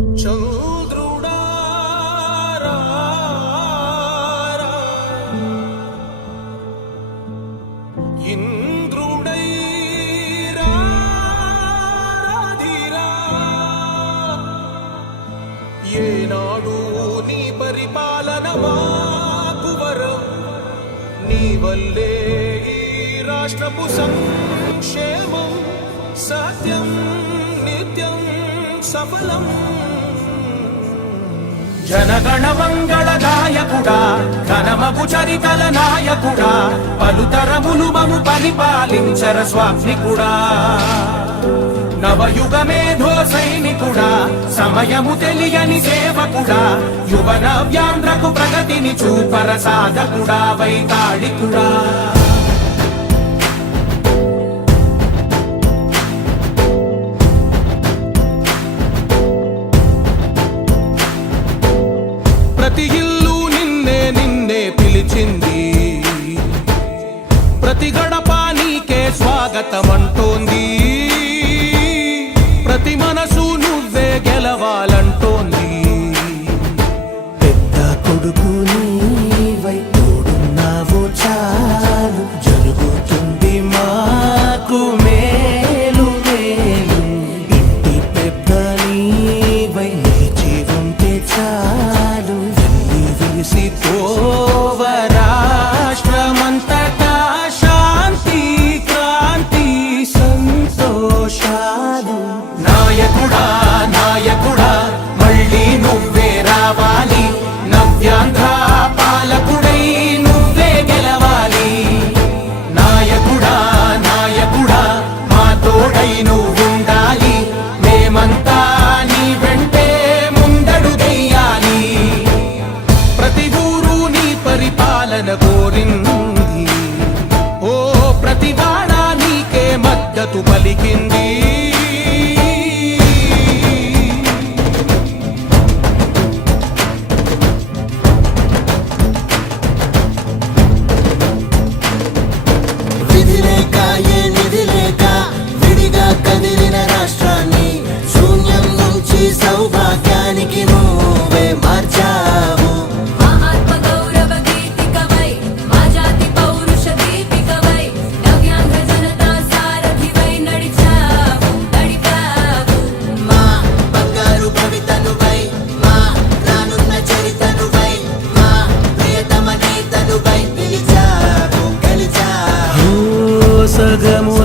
చంద్రుడా ఇంద్రుడై రాధిరా ఏనాడు నీ పరిపాలన మాకు వరం నీ వల్లే ఈ రాష్ట్రపు సంక్షేమం సత్యం నిత్యం సఫలం జనగణ మంగళ నాయకుడా ఘనమగు చరితల నాయకుడా పలుతరములు మము పరిపాలించర స్వామికుడా నవయుగ మేధో సైనికుడా సమయము తెలియని సేవకుడా యువన వ్యాంధ్రకు ప్రగతిని చూపర సాధకుడా వైతాళికుడా ప్రతి ఇల్లు నిన్నే నిన్నే పిలిచింది ప్రతి గడప నీకే స్వాగతమంటోంది ప్రతి మనసు నువ్వే గెలవాలంటోంది పెద్ద కొడుకు నీవై తోడున్నావు చాలు జరుగుతుంది మాకు మేలు మేలు ఇంటి పెద్ద నీవై నిలిచి ఉంటే చాలు విసిపోవ రాష్ట్రమంతటా శాంతి క్రాంతి సంతోషాలు నాయకుడా నాయకుడా మళ్ళీ నువ్వే రావాలి నవ్యాంధ్ర పాలకుడై నువ్వే గెలవాలి నాయకుడా నాయకుడా మా తోడై నువ్వుండాలి మేమంతా నీ వెంటే ముందడుగెయ్యాలి ప్రతి ఊరు నీ పరిపాలన కోరింది ఓ ప్రతి వాడ నీకే మద్దతు పలికింది విధి లేక ఏ నిధి లేక విడిగా కదిలిన రాష్ట్రాన్ని శూన్యం నుంచి సౌభాగ్యానికి నువ్వే మార్చావు మా ఆత్మ గౌరవ గీతికవై మా జాతి పౌరుష దీపికవై నవ్యాంధ్ర జనతా సారథివై నడిచావు మా బంగారు భవితనువై మా రానున్న చరితనువై మా ప్రియతమ నేతనువై పిలిచావు గెలిచావు సగము